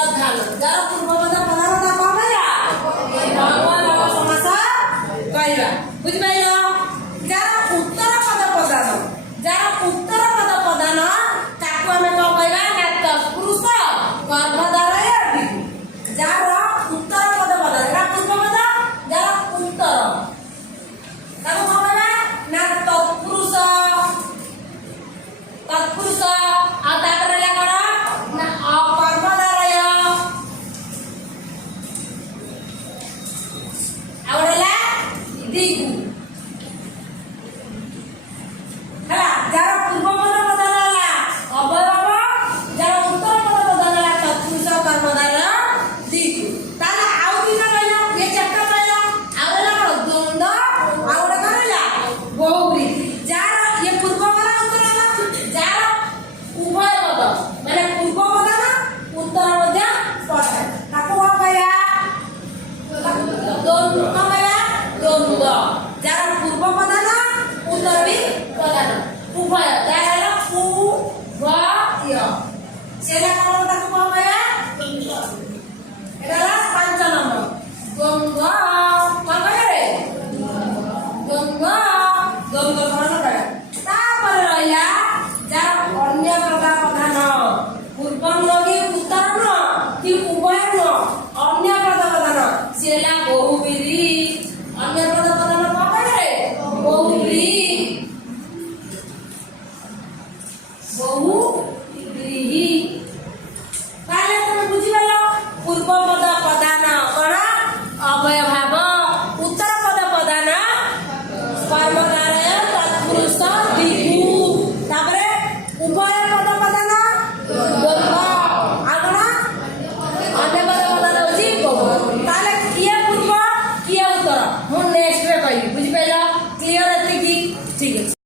प्रधान jar पूर्वपद प्रधान ना कौन भैया भगवान समास कहवा बुझ पाइलो जार उत्तर पद प्रधान जार उत्तर पद प्रधान ताको हमें कौन कहवा ना तत्पुरुष कर्मधारय विभु जार उत्तर पद प्रधान जार पूर्वपद जार उत्तर ताको कौन कहवा ना तत्पुरुष तत्पुरुष आ तापर या कोन ना कर्मधारय आवडला दिगु हला जार पूर्वपद प्रधान हला अवयव जार उत्तर पद प्रधान हला तत्पुरुष कर्मधारय दिगु ताला आउ दिन कहला ये चक्का कहला आवडला कोन द्वंद आवडला कहला बहुब्री जार ये पूर्वपद उत्तर जार उभय पद माने पूर्व पद ना उत्तर मध्य पद ताको कहया द्वंद कहया द्वंद जार पूर्व पद ना उत्तर भी प्रधान उभय जार उभय सेला कोन ताको कहया एला 5 नंबर द्वंद कोन करे द्वंद द्वंद कोन करे तापर रहला जार अन्य प्रधान पूर्व लगी उत्तर न कि उभय न अन्य प्रधान सेला बहुब्री अन्य प्रधान कोन करे बहुब्री बहु